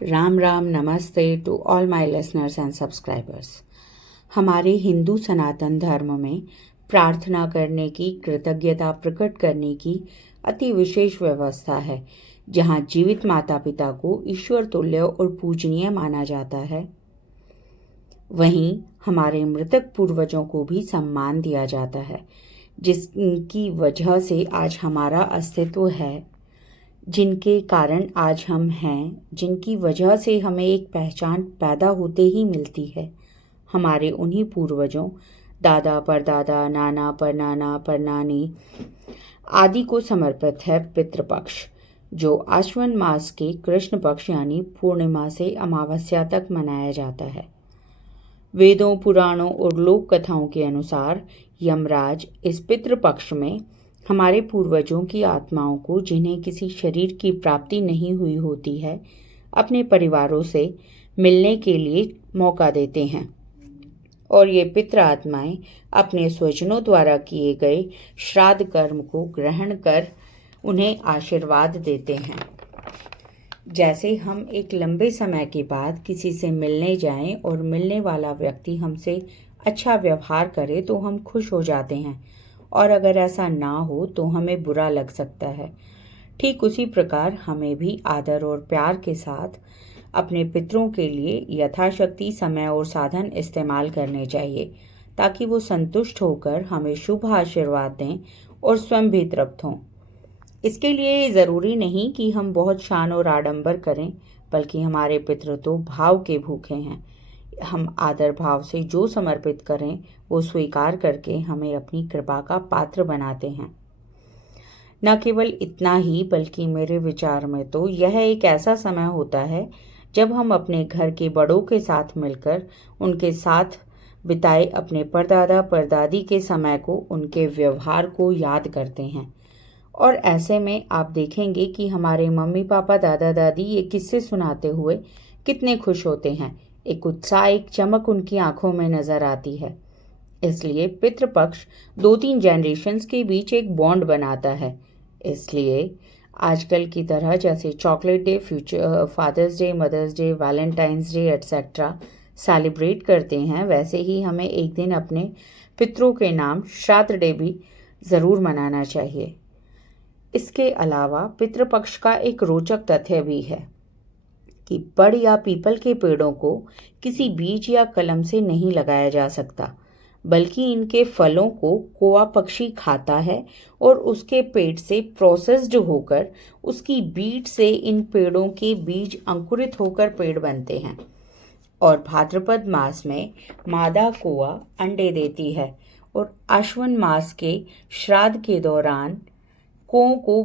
Ram Ram namaste to all my listeners and subscribers. हमारे हिंदू सनातन धर्म में प्रार्थना करने की, कृतज्ञता प्रकट करने की अति विशेष व्यवस्था है, जहाँ जीवित माता पिता को ईश्वर तुल्य और पूजनीय माना जाता है। वहीं हमारे मृतक पूर्वजों को भी सम्मान दिया जाता है, जिसकी वजह से आज हमारा अस्तित्व है, जिनके कारण आज हम हैं, जिनकी वजह से हमें एक पहचान पैदा होते ही मिलती है। हमारे उन्हीं पूर्वजों, दादा परदादा, नाना परनाना परनानी आदि को समर्पित है पितृपक्ष, जो आश्विन मास के कृष्ण पक्ष यानी पूर्णिमा से अमावस्या तक मनाया जाता है। वेदों, पुराणों और लोक कथाओं के अनुसार यमराज इस पितृपक्ष में हमारे पूर्वजों की आत्माओं को, जिन्हें किसी शरीर की प्राप्ति नहीं हुई होती है, अपने परिवारों से मिलने के लिए मौका देते हैं और ये पितृ आत्माएं अपने स्वजनों द्वारा किए गए श्राद्ध कर्म को ग्रहण कर उन्हें आशीर्वाद देते हैं। जैसे हम एक लंबे समय के बाद किसी से मिलने जाएं और मिलने वाला व्यक्ति हमसे अच्छा व्यवहार करे तो हम खुश हो जाते हैं, और अगर ऐसा ना हो तो हमें बुरा लग सकता है। ठीक उसी प्रकार हमें भी आदर और प्यार के साथ अपने पितरों के लिए यथाशक्ति समय और साधन इस्तेमाल करने चाहिए, ताकि वो संतुष्ट होकर हमें शुभ आशीर्वाद दें और स्वयं भी तृप्त हों। इसके लिए ज़रूरी नहीं कि हम बहुत शान और आडंबर करें, बल्कि हमारे पितृ तो भाव के भूखे हैं। हम आदर भाव से जो समर्पित करें वो स्वीकार करके हमें अपनी कृपा का पात्र बनाते हैं। न केवल इतना ही, बल्कि मेरे विचार में तो यह एक ऐसा समय होता है जब हम अपने घर के बड़ों के साथ मिलकर उनके साथ बिताए अपने परदादा परदादी के समय को, उनके व्यवहार को याद करते हैं। और ऐसे में आप देखेंगे कि हमारे मम्मी पापा, दादा दादी ये किस्से सुनाते हुए कितने खुश होते हैं। एक उत्साह, एक चमक उनकी आंखों में नजर आती है। इसलिए पितृपक्ष 2-3 जनरेशन्स के बीच एक बॉन्ड बनाता है। इसलिए आजकल की तरह जैसे chocolate day, future father's day, mother's day, valentine's day etcetera celebrate करते हैं, वैसे ही हमें एक दिन अपने पितरों के नाम श्राद्ध डे भी ज़रूर मनाना चाहिए। इसके अलावा पितृपक्ष का एक रोचक तथ्य भी है कि बड़ या पीपल के पेड़ों को किसी बीज या कलम से नहीं लगाया जा सकता, बल्कि इनके फलों को कौवा पक्षी खाता है और उसके पेट से प्रोसेस्ड होकर उसकी बीज से इन पेड़ों के बीज अंकुरित होकर पेड़ बनते हैं। और भाद्रपद मास में मादा कौवा अंडे देती है और आश्विन मास के श्राद्ध के दौरान कौओं को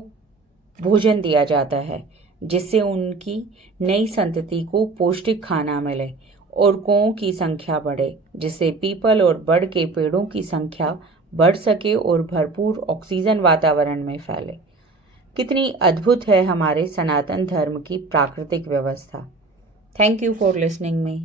भोजन दिया जाता है, जिससे उनकी नई संतति को पौष्टिक खाना मिले और कौओं की संख्या बढ़े, जिससे पीपल और बड़ के पेड़ों की संख्या बढ़ सके और भरपूर ऑक्सीजन वातावरण में फैले। कितनी अद्भुत है हमारे सनातन धर्म की प्राकृतिक व्यवस्था। Thank you for listening me.